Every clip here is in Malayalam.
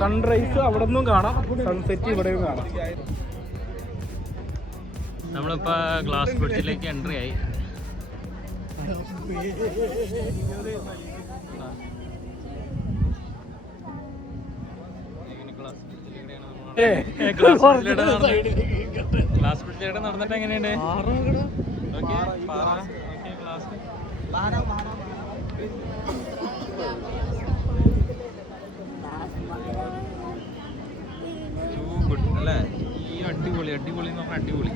സൺറൈസ് അവിടെ നിന്നും കാണാം, സൺസെറ്റ് ഇവിടെയും കാണാം. നമ്മളിപ്പോ ഗ്ലാസ് ബ്രിഡ്ജിലേക്ക് എൻട്രി ആയി. ഗ്ലാസ് ബ്രിഡ്ജിലൂടെ നടന്നിട്ട് എങ്ങനെയുണ്ട്? അല്ലേ? ഈ അടിപൊളി അടിപൊളി എന്ന് പറഞ്ഞാൽ അടിപൊളി.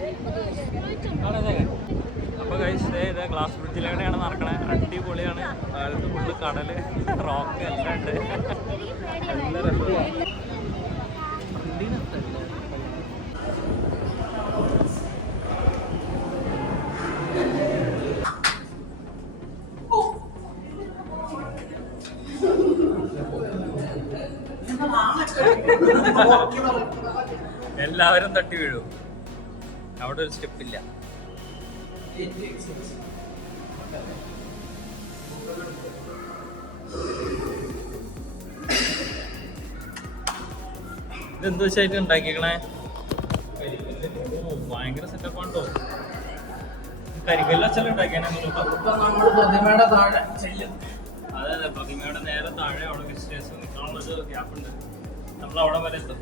അപ്പോൾ കഴിച്ചത് ഇത് ഗ്ലാസ് ബ്രിഡ്ജിലൂടെയാണ് നടക്കണേ. അടിപൊളിയാണ്. കാലത്ത് ഫുള്ള് കടല്, റോക്ക് എല്ലാം ഉണ്ട്. നല്ല രസമാണ്. എല്ലാവരും തട്ടി വീഴും. അവിടെ ഒരു സ്റ്റെപ്പില്ല. ഇതെന്ത് വെച്ചായിട്ട് ഉണ്ടാക്കിക്കണേ? ഭയങ്കര സെറ്റപ്പാണ് കേട്ടോ. കരികല്ല് വെച്ചാലും ഉണ്ടാക്കിയാണ്. അതെ അതെ, പ്രതിമയുടെ നേരെ താഴെ അവിടെ വിസിറ്റേഴ്സ് നിൽക്കാനുള്ളൊരു ഗ്യാപ്പ് ഉണ്ട്. നമ്മൾ അവിടെ വരെ എത്തും.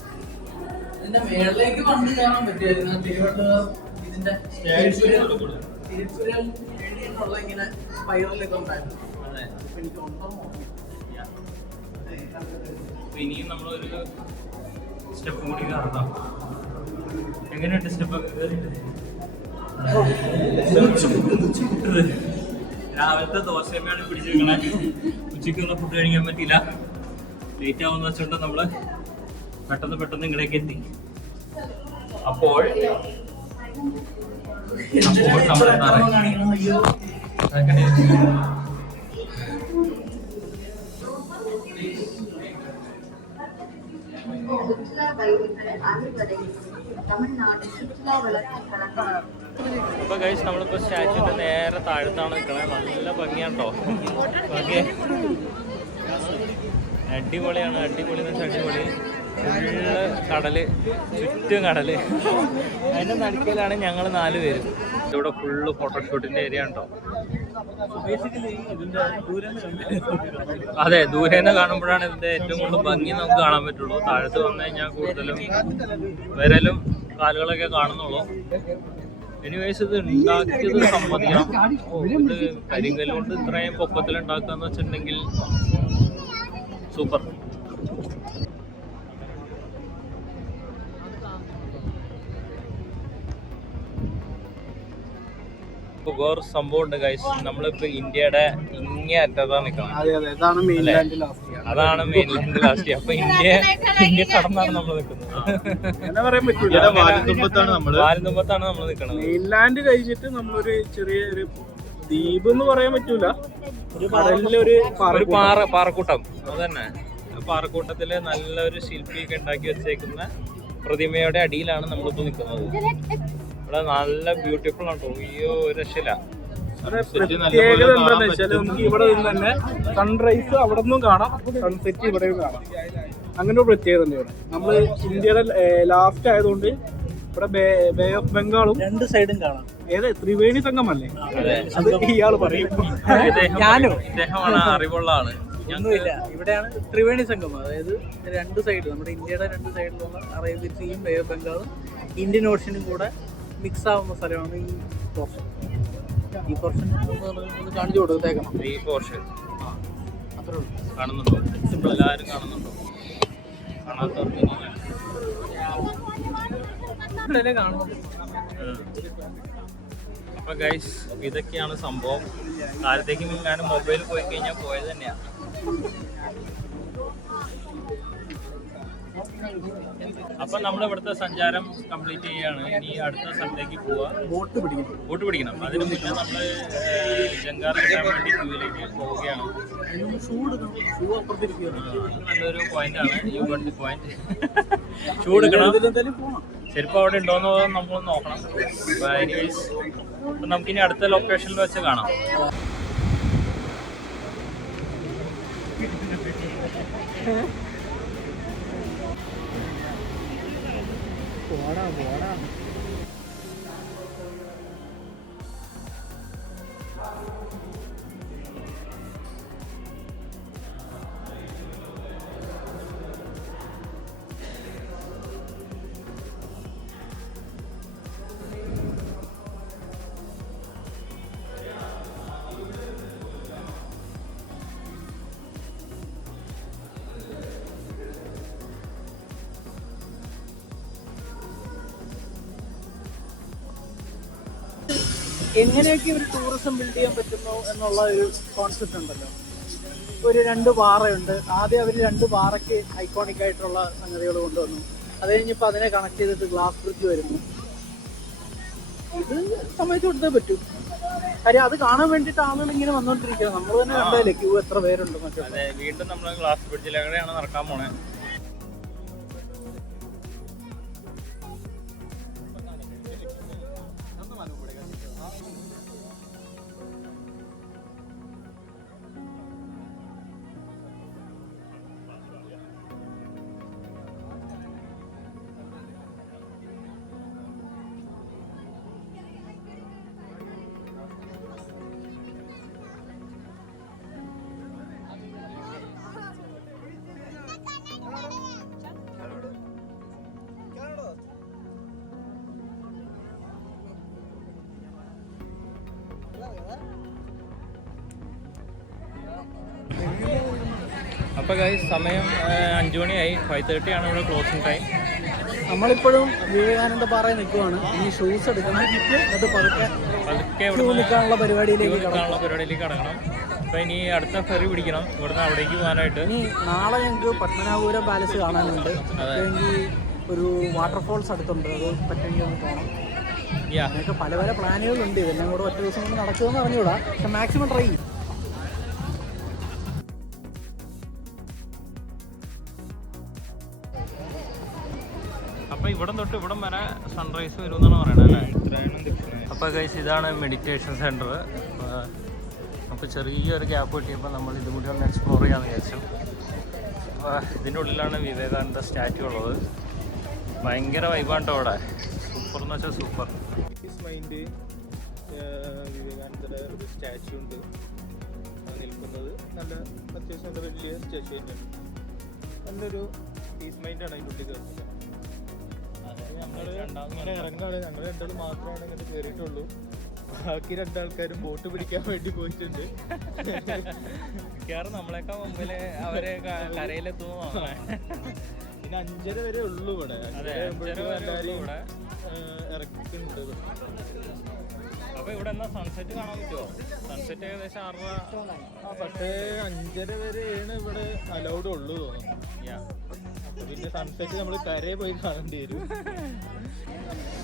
ഇതിന്റെ മേളിലേക്ക് വണ്ടി കാണാൻ പറ്റുമായിരുന്നു. തിരുവനന്തപുരം ഇതിന്റെ ഇങ്ങനെ സ്പൈറലൊക്കെ ഉണ്ടായിരുന്നു. അതെ, എനിക്ക് ഉണ്ടോ ഇനിയും നമ്മളൊരു സ്റ്റെപ്പ് കൂടി കയറണം. എങ്ങനെയുണ്ട് സ്റ്റെപ്പൊക്കെ കയറിയിട്ട്? രാവിലത്തെ ദോശയമ്മയാണ് പിടിച്ചിരിക്കണേ. ഉച്ചയ്ക്കുള്ള ഫുഡ് കഴിക്കാൻ പറ്റിയില്ല. ലേറ്റ് ആവുന്ന വെച്ചോണ്ട് നമ്മള് പെട്ടെന്ന് ഇങ്ങടേക്ക് എത്തി. അപ്പോൾ നമ്മൾ ഇപ്പൊ കഴിച്ച് നമ്മളിപ്പോ സ്റ്റാച്യൂന്റെ നേരെ താഴത്താണ് നിൽക്കണേ. നല്ല ഭംഗിയാണോ? ഓക്കെ, അടിപൊളിയാണ്. അടിപൊളി എന്ന് വെച്ചാൽ അടിപൊളി. ഫുള്ള് കടല്, ചുറ്റും കടല്. അതിന്റെ നടുക്കലാണ് ഞങ്ങൾ 4 പേരും. ഇവിടെ ഫുള്ള് ഫോട്ടോഷൂട്ടിന്റെ ഏരിയ ഉണ്ടോ? അതെ, ദൂരേന്ന് കാണുമ്പോഴാണ് ഇതിന്റെ ഏറ്റവും കൂടുതൽ ഭംഗി നമുക്ക് കാണാൻ പറ്റുള്ളൂ. താഴത്ത് വന്നു കഴിഞ്ഞാൽ കൂടുതലും വിരലും കാലുകളൊക്കെ കാണുന്നുള്ളൂ. എനിവേസ് ഇത് ഉണ്ടാക്കിയത് സമ്മതിക്കണം. ഇത് കരിങ്കല്ലുകൊണ്ട് ഇത്രയും പൊക്കത്തിൽ ഉണ്ടാക്കാന്ന് വെച്ചിട്ടുണ്ടെങ്കിൽ സൂപ്പർ. വേറെ സംഭവം ഉണ്ട് ഗൈസ്. നമ്മളിപ്പോ ഇന്ത്യയുടെ ഇങ്ങേ അറ്റത്താണ് നിൽക്കണം. അതാണ് മെയിൻലാൻഡ് ലാസ്റ്റ്. അപ്പൊ ഇന്ത്യ കടന്നാണ് നമ്മൾ നിൽക്കുന്നത്. വാലുംതുമ്പത്താണ് നമ്മൾ നിൽക്കുന്നത്. മെയിൻലാൻഡ് കഴിഞ്ഞിട്ട് നമ്മളൊരു ചെറിയൊരു ദ്വീപ് എന്ന് പറയാൻ പറ്റൂല, കടലിലൊരു പാറക്കൂട്ടം. അതന്നെ, പാറക്കൂട്ടത്തില് നല്ലൊരു ശില്പിയൊക്കെ ഉണ്ടാക്കി വെച്ചേക്കുന്ന പ്രതിമയുടെ അടിയിലാണ് നമ്മളിപ്പോ നിൽക്കുന്നത്. ഇവിടെ നല്ല ബ്യൂട്ടിഫുൾ ആണ്. അയ്യോ, ഒരു രക്ഷയില്ല. പ്രത്യേകത എന്താന്ന് വെച്ചാൽ നമുക്ക് ഇവിടെ നിന്ന് തന്നെ സൺറൈസ് അവിടെ നിന്നും കാണാം, സൺസെറ്റ് ഇവിടെയും കാണാം. അങ്ങനെ ഒരു പ്രത്യേകത ഉണ്ട് ഇവിടെ. നമ്മള് ഇന്ത്യയുടെ ലാസ്റ്റ് ആയതുകൊണ്ട് ഇവിടെ ബേ ഓഫ് ബംഗാളും 2 സൈഡും കാണാം. ഏത് ത്രിവേണി സംഗമല്ലേ അത് ഇയാള് പറയും. ഇദ്ദേഹമാണ് അറിവുള്ള ആള്. ഒന്നുമില്ല, ഇവിടെയാണ് ത്രിവേണി സംഗമം. അതായത് 2 സൈഡ്, നമ്മുടെ ഇന്ത്യയുടെ 2 സൈഡിലുള്ള അറേബ്യൻ സീയും ബേ ഓഫ് ബംഗാളും ഇന്ത്യൻ ഓഷ്യനും കൂടെ മിക്സ് ആവുന്ന സ്ഥലമാണ് ഈ പോർഷൻ. ഈ പോർഷൻ ഒന്ന് കാണിച്ചു കൊടുത്തേക്കണം. ഈ പോർഷൻ അത്രേ ഉള്ളൂ. കാണുന്നുണ്ടോ? എല്ലാവരും കാണുന്നുണ്ടോ? കാണാത്തവർക്ക് കാണുന്നുണ്ട്. അപ്പൊ ഗൈസ്, ഇതൊക്കെയാണ് സംഭവം. കാലത്തേക്ക് ഞാൻ മൊബൈൽ പോയി കഴിഞ്ഞാൽ പോയത് തന്നെയാണ്. അപ്പൊ നമ്മൾ ഇവിടുത്തെ സഞ്ചാരം കംപ്ലീറ്റ് ചെയ്യാണ്. ഇനി അടുത്ത സ്ഥലത്തേക്ക് പോവാ. ബോട്ട് പിടിക്കണം. അതിന് മുന്നേ നമ്മള് ജങ്കാർ കിട്ടാൻ വേണ്ടി ക്യൂവിലേക്ക് പോവുകയാണ്. നല്ലൊരു പോയിന്റ് ആണ് ഈ പോയിന്റ്. ഷൂ എടുക്കണം. ചെരുപ്പ് അവിടെ ഉണ്ടോന്ന് നമ്മൾ നോക്കണം. നമുക്കിനി അടുത്ത ലൊക്കേഷനിൽ വെച്ച് കാണാം. പോടാ പോടാ. എങ്ങനെയൊക്കെ ഒരു ടൂറിസം ബിൽഡ് ചെയ്യാൻ പറ്റുന്നു എന്നുള്ള ഒരു കോൺസെപ്റ്റ് ഉണ്ടല്ലോ. ഒരു 2 പാറയുണ്ട്. ആദ്യം അവർ 2 പാറയ്ക്ക് ഐക്കോണിക് ആയിട്ടുള്ള സംഗതികൾ കൊണ്ടുവന്നു. അത് കഴിഞ്ഞപ്പോൾ അതിനെ കണക്ട് ചെയ്തിട്ട് ഗ്ലാസ് ബ്രിഡ്ജ് വരുന്നു. ഇത് സമ്മതിച്ചു കൊടുത്തേ പറ്റൂ. കാര്യം അത് കാണാൻ വേണ്ടിയിട്ട് ആളുകൾ ഇങ്ങനെ വന്നോണ്ടിരിക്കുക. നമ്മൾ തന്നെ കണ്ടല്ലേ ക്യൂ എത്ര പേരുണ്ട്. അതെ, വീണ്ടും നമ്മൾ ഗ്ലാസ് ബ്രിഡ്ജിലെവിടെയാണ് നടക്കാൻ പോണേ. അപ്പോൾ ഗൈസ് സമയം 5 മണിയായി. 5:30 ആണ് ഇവിടെ ക്ലോസിംഗ് ടൈം. നമ്മളിപ്പോഴും വിവേകാനന്ദ പാറയിൽ നിൽക്കുവാണ്. ഇനി ഷൂസ് എടുക്കണം. എന്നിട്ട് പതുക്കെ നിൽക്കാനുള്ള പരിപാടിയിലേക്ക് കടക്കണം. അപ്പോൾ ഇനി അടുത്ത ഫെറി പിടിക്കണം ഇവിടുന്ന് അവിടേക്ക് പോകാനായിട്ട്. ഇനി നാളെ ഞങ്ങൾക്ക് പത്മനാഭപുരം പാലസ് കാണാനുണ്ട്. അല്ലെങ്കിൽ ഒരു വാട്ടർഫോൾസ് അടുത്തുണ്ട്. അത് പറ്റുമെങ്കിൽ ഒന്ന് പോകണം. അങ്ങനെയൊക്കെ പല പല പ്ലാനുകളുണ്ട്. ഇതെല്ലാം കൂടെ ഒറ്റ ദിവസം കൊണ്ട് നടക്കുമെന്ന് അറിഞ്ഞൂടാ. പക്ഷെ മാക്സിമം ട്രൈ ചെയ്യും. അപ്പോൾ ഇവിടം തൊട്ട് ഇവിടം വരെ സൺറൈസ് വരുമെന്നാണ് പറയണത് അല്ലേ? അപ്പോൾ ഗൈസ് ഇതാണ് മെഡിറ്റേഷൻ സെൻറ്റർ. അപ്പോൾ ചെറിയൊരു ഗ്യാപ്പ് കിട്ടിയപ്പോൾ നമ്മൾ ഇതും കൂടി ഒന്ന് എക്സ്പ്ലോർ ചെയ്യാമെന്ന് വിചാരിച്ചു. ഇതിൻ്റെ ഉള്ളിലാണ് വിവേകാനന്ദ സ്റ്റാച്യു ഉള്ളത്. ഭയങ്കര വൈബാണ് അവിടെ. സൂപ്പർ എന്ന് വെച്ചാൽ സൂപ്പർ. വിവേകാനന്ദയുടെ ഒരു സ്റ്റാച്യു ഉണ്ട് നിൽക്കുന്നത്. നല്ല അത്യാവശ്യം നല്ല വലിയ സ്റ്റാച്യു തന്നെയാണ്. നല്ലൊരു പീസ് മൈൻഡാണ് അതിൻ്റെ ഉള്ളിൽ കയറുന്നത്. ഞങ്ങൾ രണ്ടാളും മാത്രമാണ് ഇങ്ങനെ കയറിയിട്ടുള്ളൂ. ബാക്കി 2 ആൾക്കാരും ബോട്ട് പിടിക്കാൻ വേണ്ടി പോയിട്ടുണ്ട്. മിക്കവാറും നമ്മളെക്കാൾ മുമ്പിൽ അവരെ കരയിലെത്തുന്നു. പിന്നെ 5:30 വരെ ഉള്ളൂ ഇവിടെ. ഇറക്കുന്നുണ്ട്. അപ്പൊ ഇവിടെ എന്നാ സൺസെറ്റ് കാണാൻ പറ്റുമോ? സൺസെറ്റ് ഏകദേശം 6. പക്ഷേ 5:30 വരെയാണ് ഇവിടെ അലൗഡ് ഉള്ളൂ തോന്നുന്നു. പിന്നെ സൺസെറ്റ് നമ്മൾ കരയിൽ പോയി കാണേണ്ടി വരും.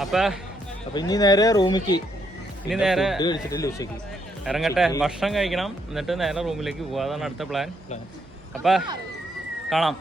അപ്പൊ ഇനി നേരെ റൂമിലേക്ക്. ഇനി നേരെ കഴിച്ചിട്ടില്ല ഉച്ചയ്ക്ക്. ഇറങ്ങട്ടെ, ഭക്ഷണം കഴിക്കണം, എന്നിട്ട് നേരെ റൂമിലേക്ക് പോകാം. അതാണ് അടുത്ത പ്ലാൻ. അപ്പൊ കാണാം.